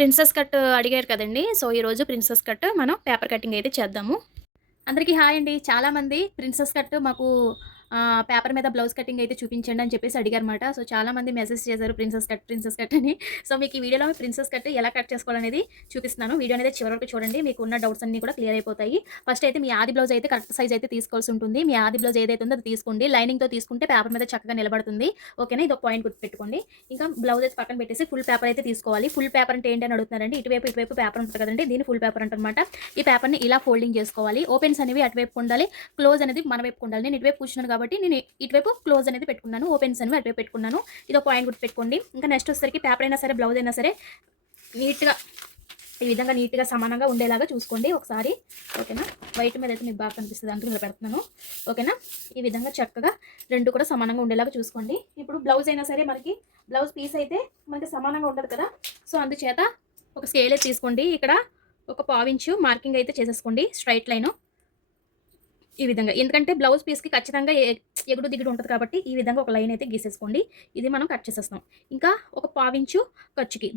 Princess cut అడిగారు కదండీ! So, ఈరోజు ప్రిన్సెస్ కట్ మనం పేపర్ కటింగ్ అయితే చేద్దాము. అందరికీ హాయ్ అండి. చాలామంది ప్రిన్సెస్ కట్ మాకు పేపర్ మీద బ్లౌజ్ కటింగ్ అయితే చూపించండి అని చెప్పేసి అడిగారన్నమాట. సో, చాలామంది మెసేజ్ చేశారు ప్రిన్సెస్ కట్ అని. సో, మీకు ఈ వీడియోలో ప్రిన్సెస్ కట్ ఎలా కట్ చేసుకోవాలనేది చూపిస్తున్నాను. వీడియో అనేది చివరి వరకు చూడండి. మీకు ఉన్న డౌట్స్ అన్నీ కూడా క్లియర్ అయిపోతాయి. ఫస్ట్ అయితే మీ ఆది బ్లౌజ్ అయితే కరెక్ట్ సైజ్ అయితే తీసుకోవాల్సి ఉంటుంది. మీ ఆది బ్లౌజ్ ఏదైతే ఉందో అది తీసుకోండి. లైనింగ్‌తో తీసుకుంటే పేపర్ మీద చక్కగా నిలబడుతుంది. ఓకేనా? ఇదొక పాయింట్ గుర్తుపెట్టుకోండి. ఇంకా బ్లౌజ్ అయితే పక్కన పెట్టేసి ఫుల్ పేపర్ అయితే తీసుకోవాలి. ఫుల్ పేపర్ అంటే ఏంటి అని అడుగుతున్నారండి. ఇటువైపు పేపర్ ఉంటుంది కదండీ! దీన్ని ఫుల్ పేపర్ అంటారన్నమాట. ఈ పేపర్‌ని ఇలా ఫోల్డింగ్ చేసుకోవాలి. ఓపెన్స్ అనేవి అటువైపు ఉండాలి. క్లోజ్ అనేది మన వైపుకు ఉండాలి. నేను ఇటువైపు కూర్చున్నాను కాబట్టి నేను ఇటువైపు క్లోజ్ అనేది పెట్టుకున్నాను. ఓపెన్స్ అనేవి అటువైపు పెట్టుకున్నాను. ఇదొక పాయింట్ గుర్తుపెట్టుకోండి. ఇంకా నెక్స్ట్ వచ్చేసరికి పేపర్ అయినా సరే, బ్లౌజ్ అయినా సరే నీట్‌గా ఈ విధంగా నీట్‌గా సమానంగా ఉండేలాగా చూసుకోండి ఒకసారి. ఓకేనా? వైట్ మీద అయితే మీకు బాగా కనిపిస్తది అందుకే ఇలా పెడుతున్నాను. ఓకేనా? ఈ విధంగా చక్కగా 2 కూడా సమానంగా ఉండేలాగా చూసుకోండి. ఇప్పుడు బ్లౌజ్ అయినా సరే మనకి బ్లౌజ్ పీస్ అయితే మనకి సమానంగా ఉండదు కదా! సో, అందుచేత ఒక స్కేల్ అయితే తీసుకోండి. ఇక్కడ ఒక పావించు మార్కింగ్ అయితే చేసేసుకోండి స్ట్రెయిట్ లైను. ఈ విధంగా. ఎందుకంటే బ్లౌజ్ పీస్‌కి ఖచ్చితంగా ఎగుడు దిగుడు ఉంటది కాబట్టి ఈ విధంగా ఒక లైన్ అయితే గీసేసుకోండి. ఇది మనం కట్ చేసేస్తాం. ఇంకా ఒక పావించు ఖర్చుకి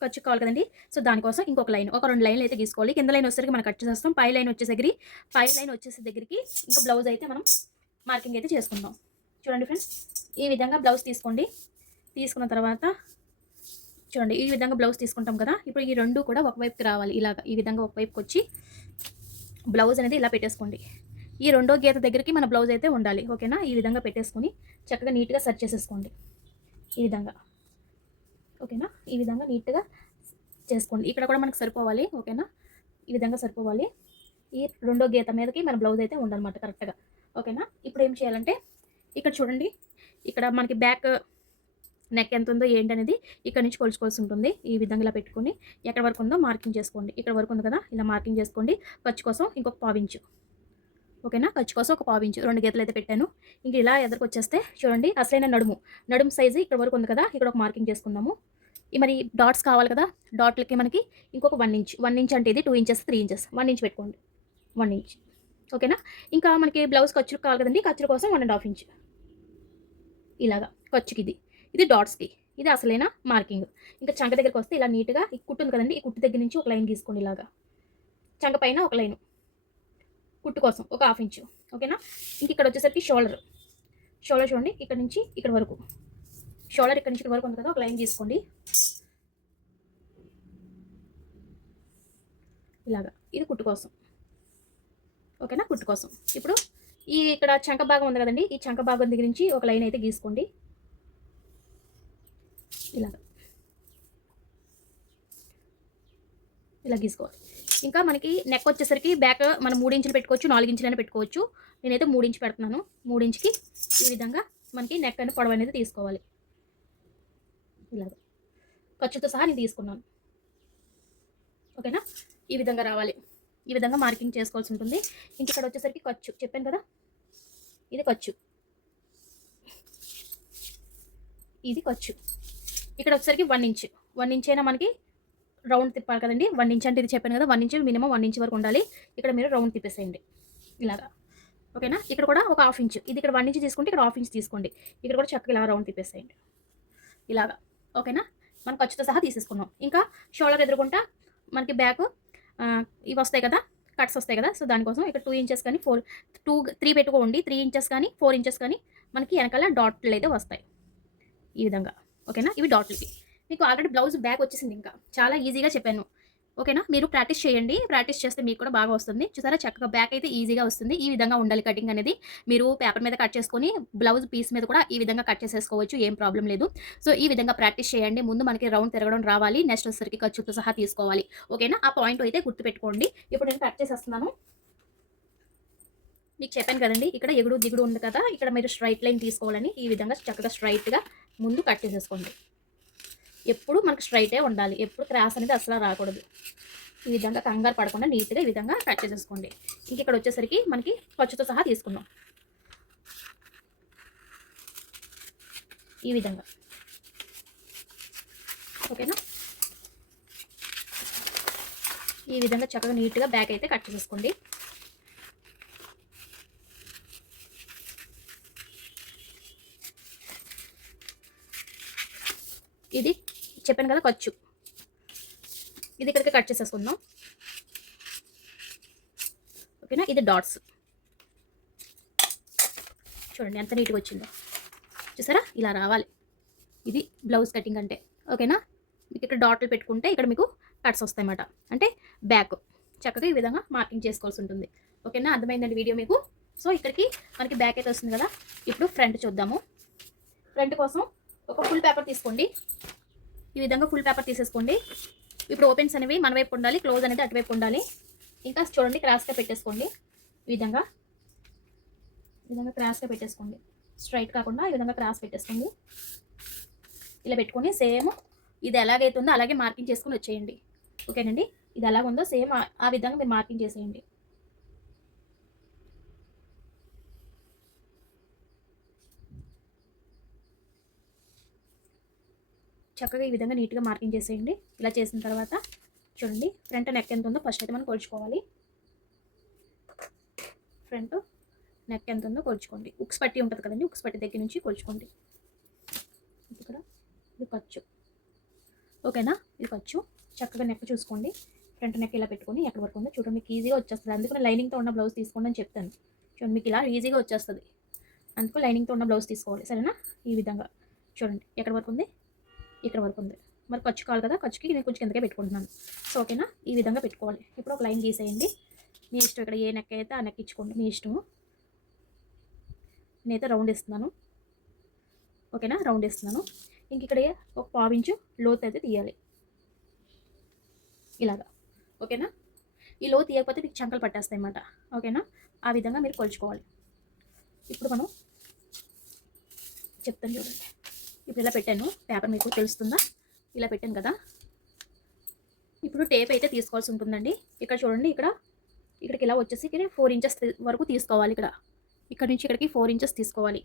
ఖర్చుకి కావాలి కదండీ! సో, దానికోసం ఇంకొక లైన్. ఒక 2 లైన్‌లు అయితే గీసుకోవాలి. కింద లైన్ వచ్చేసరికి మనం కట్ చేసేస్తాం. పై లైన్ వచ్చేసే దగ్గరికి ఇంకా బ్లౌజ్ అయితే మనం మార్కింగ్ అయితే చేసుకుందాం. చూడండి ఫ్రెండ్స్. ఈ విధంగా బ్లౌజ్ తీసుకోండి. తీసుకున్న తర్వాత చూడండి ఈ విధంగా బ్లౌజ్ తీసుకుంటాం కదా! ఇప్పుడు ఈ 2 కూడా ఒక వైపుకి రావాలి. ఇలాగ ఈ విధంగా ఒక వైపుకొచ్చి బ్లౌజ్ అనేది ఇలా పెట్టేసుకోండి. ఈ రెండో గీత దగ్గరికి మన బ్లౌజ్ అయితే ఉండాలి. ఓకేనా? ఈ విధంగా పెట్టేసుకొని చక్కగా నీట్‌గా సెట్ చేసేసుకోండి. ఈ విధంగా. ఓకేనా? ఈ విధంగా నీట్‌గా చేసుకోండి. ఇక్కడ కూడా మనకు సరిపోవాలి. ఓకేనా? ఈ విధంగా సరిపోవాలి. ఈ రెండో గీత మీదకి మన బ్లౌజ్ అయితే ఉండాలన్నమాట కరెక్ట్‌గా. ఓకేనా? ఇప్పుడు ఏం చేయాలంటే ఇక్కడ చూడండి. ఇక్కడ మనకి బ్యాక్ నెక్ ఎంత ఉందో ఏంటనేది ఇక్కడ నుంచి కొలుచుకోవాల్సి ఉంటుంది. ఈ విధంగా ఇలా పెట్టుకొని ఎక్కడి వరకు ఉందో మార్కింగ్ చేసుకోండి. ఇక్కడ వరకు ఉంది కదా! ఇలా మార్కింగ్ చేసుకోండి. ఖర్చు కోసం ఇంకొక పావించు. ఓకేనా? ఖర్చు కోసం ఒక పావించు 2 గీతలు అయితే పెట్టాను. ఇంక ఇలా ఎదరికొచ్చేస్తే చూడండి అసలైన నడుము సైజు ఇక్కడ వరకు ఉంది కదా! ఇక్కడ ఒక మార్కింగ్ చేసుకుందాము. మరి డాట్స్ కావాలి కదా! డాట్లకి మనకి ఇంకొక 1 ఇంచ్. 1 ఇంచ్ అంటే ఇది 2 ఇంచెస్, 3 ఇంచెస్. 1 ఇంచ్ పెట్టుకోండి. 1 ఇంచ్. ఓకేనా? ఇంకా మనకి బ్లౌజ్ ఖర్చులు కావాలి కదండీ! ఖర్చుల కోసం 1 ½ ఇంచ్. ఇలాగా ఖర్చుకి ఇది డాట్స్‌కి. ఇది అసలైన మార్కింగ్. ఇంకా చంక దగ్గరికొస్తే ఇలా నీట్‌గా ఈ కుట్టు ఉంది కదండీ! ఈ కుట్టు దగ్గర నుంచి ఒక లైన్ గీసుకోండి ఇలాగా. చంక పైన ఒక లైను. కుట్టు కోసం ఒక ½ ఇంచు. ఓకేనా? ఇంక ఇక్కడ వచ్చేసరికి షోల్డర్ చూడండి ఇక్కడ నుంచి ఇక్కడ వరకు. షోల్డర్ ఇక్కడ నుంచి ఇక్కడ వరకు ఉంది కదా! ఒక లైన్ గీసుకోండి. ఇలాగా. ఇది కుట్టు కోసం. ఓకేనా? కుట్టు కోసం. ఇప్పుడు ఇక్కడ చంక భాగం ఉంది కదండీ! ఈ చంక భాగం దగ్గర నుంచి ఒక లైన్ అయితే గీసుకోండి. ఇలా గీసుకోవాలి. ఇంకా మనకి నెక్ వచ్చేసరికి బ్యాక్ మనం 3 ఇంచులు పెట్టుకోవచ్చు, 4 ఇంచులైనా పెట్టుకోవచ్చు. నేనైతే 3 ఇంచ్ పెడుతున్నాను. 3 ఇంచ్‌కి ఈ విధంగా మనకి నెక్ అనేది పొడవు అనేది తీసుకోవాలి. ఇలాగ ఖర్చుతో సహా నేను తీసుకున్నాను. ఓకేనా? ఈ విధంగా రావాలి. ఈ విధంగా మార్కింగ్ చేసుకోవాల్సి ఉంటుంది. ఇంక ఇక్కడ వచ్చేసరికి ఖర్చు చెప్పాను కదా! ఇది ఖర్చు. ఇది ఖర్చు. ఇక్కడ వచ్చేసరికి 1 ఇంచ్. 1 ఇంచ్ అయినా మనకి రౌండ్ తిప్పాలి కదండీ! 1 ఇంచ్ అంటే ఇది చెప్పాను కదా! 1 ఇంచ్ మినిమమ్ 1 ఇంచ్ వరకు ఉండాలి. ఇక్కడ మీరు రౌండ్ తిప్పేసేయండి. ఇలాగా. ఓకేనా? ఇక్కడ కూడా ఒక ½ ఇంచ్. ఇది ఇక్కడ 1 ఇంచ్ తీసుకుంటే ఇక్కడ ½ ఇంచ్ తీసుకోండి. ఇక్కడ కూడా చక్కగా ఇలా రౌండ్ తిప్పేసేయండి. ఇలాగా. ఓకేనా? మనం ఖర్చుతో సహా తీసేసుకున్నాం. ఇంకా షోల్డర్ ఎదురుగుంటా మనకి బ్యాక్ ఇవి వస్తాయి కదా! కట్స్ వస్తాయి కదా! సో, దానికోసం ఇక్కడ 2 ఇంచెస్ కానీ 3 పెట్టుకోండి. 3 ఇంచెస్ కానీ 4 ఇంచెస్ కానీ మనకి వెనకాల డాట్లు అయితే వస్తాయి. ఈ విధంగా. ఓకేనా? ఇవి డాట్లకి. మీకు ఆల్రెడీ బ్లౌజ్ బ్యాక్ వచ్చేసింది ఇంకా. చాలా ఈజీగా చెప్పాను. ఓకేనా? మీరు ప్రాక్టీస్ చేయండి. ప్రాక్టీస్ చేస్తే మీకు కూడా బాగా వస్తుంది. చూసారా చక్కగా బ్యాక్ అయితే ఈజీగా వస్తుంది. ఈ విధంగా ఉండాలి కటింగ్ అనేది. మీరు పేపర్ మీద కట్ చేసుకొని బ్లౌజ్ పీస్ మీద కూడా ఈ విధంగా కట్ చేసేసుకోవచ్చు. ఏం ప్రాబ్లమ్ లేదు. సో, ఈ విధంగా ప్రాక్టీస్ చేయండి. ముందు మనకి రౌండ్ తిరగడం రావాలి. నెక్స్ట్ వచ్చేసరికి ఖర్చుతో సహా తీసుకోవాలి. ఓకేనా? ఆ పాయింట్ అయితే గుర్తుపెట్టుకోండి. ఇప్పుడు నేను కట్ చేసేస్తున్నాను. మీకు చెప్పాను కదండీ! ఇక్కడ ఎగుడు దిగుడు ఉంది కదా! ఇక్కడ మీరు స్ట్రెయిట్ లైన్ తీసుకోవాలని ఈ విధంగా చక్కగా స్ట్రెయిట్‌గా ముందు కట్ చేసేసుకోండి. ఎప్పుడు మనకు స్ట్రైటే ఉండాలి. ఎప్పుడు క్రాస్ అనేది అసలు రాకూడదు. ఈ విధంగా కంగారు పడకుండా నీట్‌గా ఈ విధంగా కట్ చేసేసుకోండి. ఇంక ఇక్కడ వచ్చేసరికి మనకి ఖర్చుతో సహా తీసుకుందాం. ఈ విధంగా. ఓకేనా? ఈ విధంగా చక్కగా నీట్‌గా బ్యాక్ అయితే కట్ చేసేసుకోండి. ఇది చెప్పాను కదా ఖర్చు. ఇది ఇక్కడికి కట్ చేసేసుకుందాం. ఓకేనా, ఇది డాట్స్ చూడండి ఎంత నీట్గా వచ్చిందో. చూసారా, ఇలా రావాలి. ఇది బ్లౌజ్ కటింగ్ అంటే. ఓకేనా, మీకు ఇక్కడ డాట్లు పెట్టుకుంటే ఇక్కడ మీకు కట్స్ వస్తాయన్నమాట. అంటే బ్యాక్ చక్కగా ఈ విధంగా మార్కింగ్ చేసుకోవాల్సి ఉంటుంది. ఓకేనా, అర్థమైందండి వీడియో మీకు. సో ఇక్కడికి మనకి బ్యాక్ అయితే వస్తుంది కదా. ఇప్పుడు ఫ్రంట్ చూద్దాము. ఫ్రంట్ కోసం ఒక ఫుల్ పేపర్ తీసుకోండి. ఈ విధంగా ఫుల్ పేపర్ తీసేసుకోండి. ఇప్పుడు ఓపెన్స్ అనేవి మన వైపు ఉండాలి, క్లోజ్ అనేది అటువైపు ఉండాలి. ఇంకా చూడండి క్రాస్గా పెట్టేసుకోండి. ఈ విధంగా క్రాస్గా పెట్టేసుకోండి. స్ట్రైట్ కాకుండా ఈ విధంగా క్రాస్ పెట్టేసుకోండి. ఇలా పెట్టుకొని సేమ్ ఇది ఎలాగైతే ఉందో అలాగే మార్కింగ్ చేసుకొని వచ్చేయండి. ఓకేనండి, ఇది ఎలాగుందో సేమ్ ఆ విధంగా మీరు మార్కింగ్ చేసేయండి. చక్కగా ఈ విధంగా నీట్గా మార్కింగ్ చేసేయండి. ఇలా చేసిన తర్వాత చూడండి ఫ్రంట్ నెక్ ఎంత ఉందో ఫస్ట్ అయితే మనం కొలుచుకోవాలి. ఫ్రంట్ నెక్ ఎంత ఉందో కొలుచుకోండి. ఉక్స్ పట్టి ఉంటుంది కదండి, ఉక్స్ పట్టి దగ్గర నుంచి కొలుచుకోండి. ఇక్కడ ఇది ఖర్చు. ఓకేనా, ఇది ఖర్చు. చక్కగా నెక్ చూసుకోండి. ఫ్రంట్ నెక్ ఇలా పెట్టుకొని ఎక్కడ వరకు ఉందో చూడండి, మీకు ఈజీగా వచ్చేస్తుంది. అందుకని లైనింగ్తో ఉన్న బ్లౌజ్ తీసుకోండి అని చెప్తాను. చూడండి మీకు ఇలా ఈజీగా వచ్చేస్తుంది. అందుకు లైనింగ్తో ఉన్న బ్లౌజ్ తీసుకోవాలి. సరేనా, ఈ విధంగా చూడండి ఎక్కడ వరకు ఉంది, ఇక్కడ వరకు ఉంది. మరి ఖర్చు కావాలి కదా, ఖర్చుకి నేను కొంచెం కిందకే పెట్టుకుంటున్నాను. సో ఓకేనా, ఈ విధంగా పెట్టుకోవాలి. ఇప్పుడు ఒక లైన్ గీసేయండి. మీ ఇష్టం, ఇక్కడ ఏ నెక్ అయితే ఆ నెక్ ఇచ్చుకోండి, మీ ఇష్టము. నేనైతే రౌండ్ ఇస్తున్నాను. ఓకేనా, రౌండ్ ఇస్తున్నాను. ఇంక ఇక్కడ ఒక 1/2 ఇంచు లోతు అయితే తీయాలి ఇలాగా. ఓకేనా, ఈ లోతు తీయకపోతే మీకు చంకలు పట్టేస్తాయి అన్నమాట. ఓకేనా, ఆ విధంగా మీరు కొలుచుకోవాలి. ఇప్పుడు మనం చెప్తాను చూడండి. ఇప్పుడు ఇలా పెట్టాను పేపర్, మీకు తెలుస్తుందా? ఇలా పెట్టాను కదా. ఇప్పుడు టేప్ అయితే తీసుకోవాల్సి ఉంటుందండి. ఇక్కడ చూడండి, ఇక్కడికి ఇలా వచ్చేసి ఇక్కడ 4 ఇంచెస్ వరకు తీసుకోవాలి. ఇక్కడ నుంచి ఇక్కడికి 4 ఇంచెస్ తీసుకోవాలి.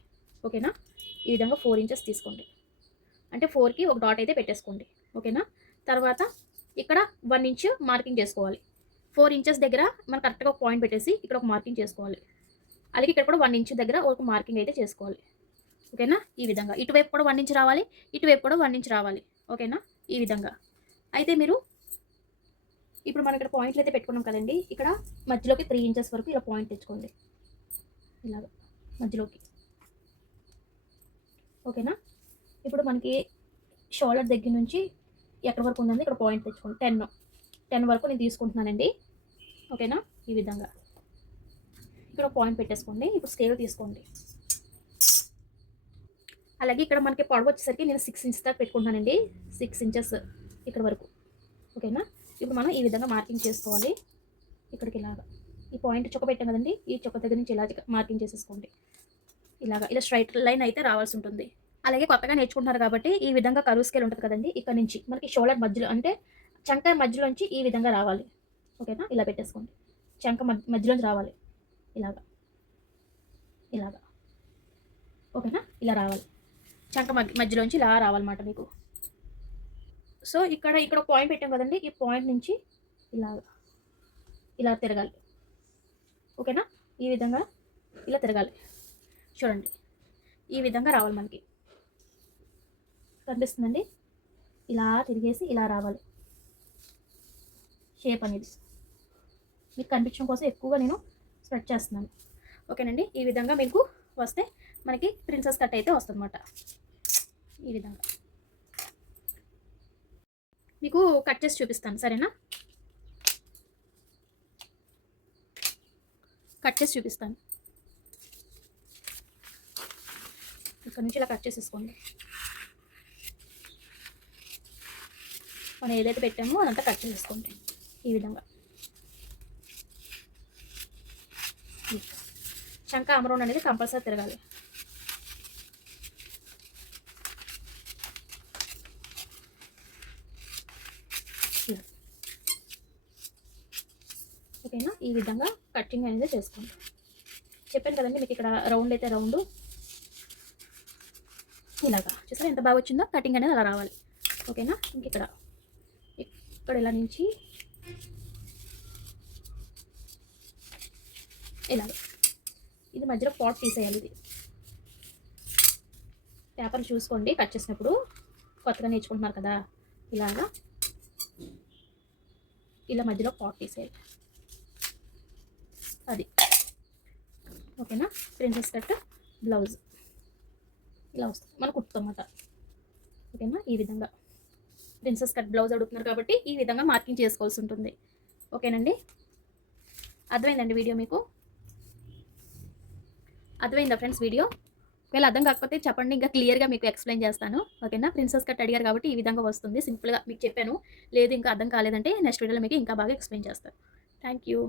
ఓకేనా, ఈ విధంగా 4 ఇంచెస్ తీసుకోండి. అంటే 4కి ఒక డాట్ అయితే పెట్టేసుకోండి. ఓకేనా, తర్వాత ఇక్కడ 1 ఇంచ్ మార్కింగ్ చేసుకోవాలి. 4 ఇంచెస్ దగ్గర మనం కరెక్ట్గా ఒక పాయింట్ పెట్టేసి ఇక్కడ ఒక మార్కింగ్ చేసుకోవాలి. అలాగే ఇక్కడ కూడా 1 ఇంచ్ దగ్గర ఒక మార్కింగ్ అయితే చేసుకోవాలి. ఓకేనా, ఈ విధంగా ఇటువైపు కూడా 1 ఇంచ్ రావాలి, ఇటువైపు కూడా 1 ఇంచ్ రావాలి. ఓకేనా, ఈ విధంగా. అయితే మీరు ఇప్పుడు మనం ఇక్కడ పాయింట్లు అయితే పెట్టుకున్నాం కదండి, ఇక్కడ మధ్యలోకి 3 ఇంచెస్ వరకు ఇలా పాయింట్ తెచ్చుకోండి. ఇలాగ మధ్యలోకి. ఓకేనా, ఇప్పుడు మనకి షోల్డర్ దగ్గర నుంచి ఎక్కడి వరకు ఉందండి ఇక్కడ పాయింట్ తెచ్చుకోండి. 10 వరకు నేను తీసుకుంటున్నానండి. ఓకేనా, ఈ విధంగా ఇక్కడ పాయింట్ పెట్టేసుకోండి. ఇప్పుడు స్కేల్ తీసుకోండి. అలాగే ఇక్కడ మనకి పొడవు వచ్చేసరికి నేను 6 ఇంచెస్ దాకా పెట్టుకుంటున్నానండి. 6 ఇంచెస్ ఇక్కడ వరకు. ఓకేనా, ఇప్పుడు మనం ఈ విధంగా మార్కింగ్ చేసుకోవాలి. ఇక్కడికి ఇలాగా ఈ పాయింట్ చుక్క పెట్టాం కదండి, ఈ చుక్క దగ్గర నుంచి ఇలా మార్కింగ్ చేసేసుకోండి. ఇలా స్ట్రైట్ లైన్ అయితే రావాల్సి ఉంటుంది. అలాగే కొత్తగా నేర్చుకుంటున్నారు కాబట్టి ఈ విధంగా కరువు స్కేల్ ఉంటుంది కదండి, ఇక్కడ నుంచి మనకి షోల్డర్ మధ్యలో అంటే చంక మధ్యలోంచి ఈ విధంగా రావాలి. ఓకేనా, ఇలా పెట్టేసుకోండి. చంక మధ్యలోంచి రావాలి ఇలాగా. ఓకేనా, ఇలా రావాలి. చంక మధ్యలోంచి ఇలా రావాలన్నమాట మీకు. సో ఇక్కడ ఒక పాయింట్ పెట్టాం కదండి, ఈ పాయింట్ నుంచి ఇలా తిరగాలి. ఓకేనా, ఈ విధంగా ఇలా తిరగాలి. చూడండి ఈ విధంగా రావాలి మనకి. కనిపిస్తుందండి, ఇలా తిరిగేసి ఇలా రావాలి షేప్ అనేది. మీకు కనిపించడం కోసం ఎక్కువగా నేను స్ప్రెడ్ చేస్తున్నాను. ఓకేనండి, ఈ విధంగా మీకు వస్తే మనకి ప్రిన్సెస్ కట్ అయితే వస్తుందన్నమాట. ఈ విధంగా మీకు కట్ చేసి చూపిస్తాను. సరేనా, కట్ చేసి చూపిస్తాను. ఇక్కడ నుంచి ఇలా కట్ చేసేసుకోండి. మనం ఏదైతే పెట్టామో అదంతా కట్ చేసేసుకోండి ఈ విధంగా. చంక ఆమ్రౌండ్ అనేది కంపల్సరీ తిరగాలి. ఓకేనా, ఈ విధంగా కటింగ్ అనేది చేసుకోండి. చెప్పాను కదండి మీకు ఇక్కడ రౌండ్ అయితే రౌండ్ ఇలాగా. చూసారా ఎంత బాగా వచ్చిందో, కటింగ్ అనేది అలా రావాలి. ఓకేనా, ఇంక ఇక్కడ ఇలా నుంచి ఇలాగ ఇది మధ్యలో పాట్ తీసేయాలి. ఇది పేపర్ చూసుకోండి కట్ చేసినప్పుడు, కొత్తగా నేర్చుకుంటున్నారు కదా, ఇలాగా ఇలా మధ్యలో పాట్ తీసేయాలి. అది ఓకేనా. ప్రిన్సెస్ కట్ బ్లౌజ్ ఇలా వస్తుంది మన కుట్టుతోమాట. ఓకేనా, ఈ విధంగా ప్రిన్సెస్ కట్ బ్లౌజ్ అడుగుతున్నారు కాబట్టి ఈ విధంగా మార్కింగ్ చేసుకోవాల్సి ఉంటుంది. ఓకేనండి, అర్థమైందండి వీడియో మీకు? అర్థమైందా ఫ్రెండ్స్ వీడియో? ఒకవేళ అర్థం కాకపోతే చెప్పండి, ఇంకా క్లియర్గా మీకు ఎక్స్ప్లెయిన్ చేస్తాను. ఓకేనా, ప్రిన్సెస్ కట్ అడిగారు కాబట్టి ఈ విధంగా వస్తుంది. సింపుల్గా మీకు చెప్పాను. లేదు ఇంకా అర్థం కాలేదంటే నెక్స్ట్ వీడియోలో మీకు ఇంకా బాగా ఎక్స్ప్లెయిన్ చేస్తాను. Thank you.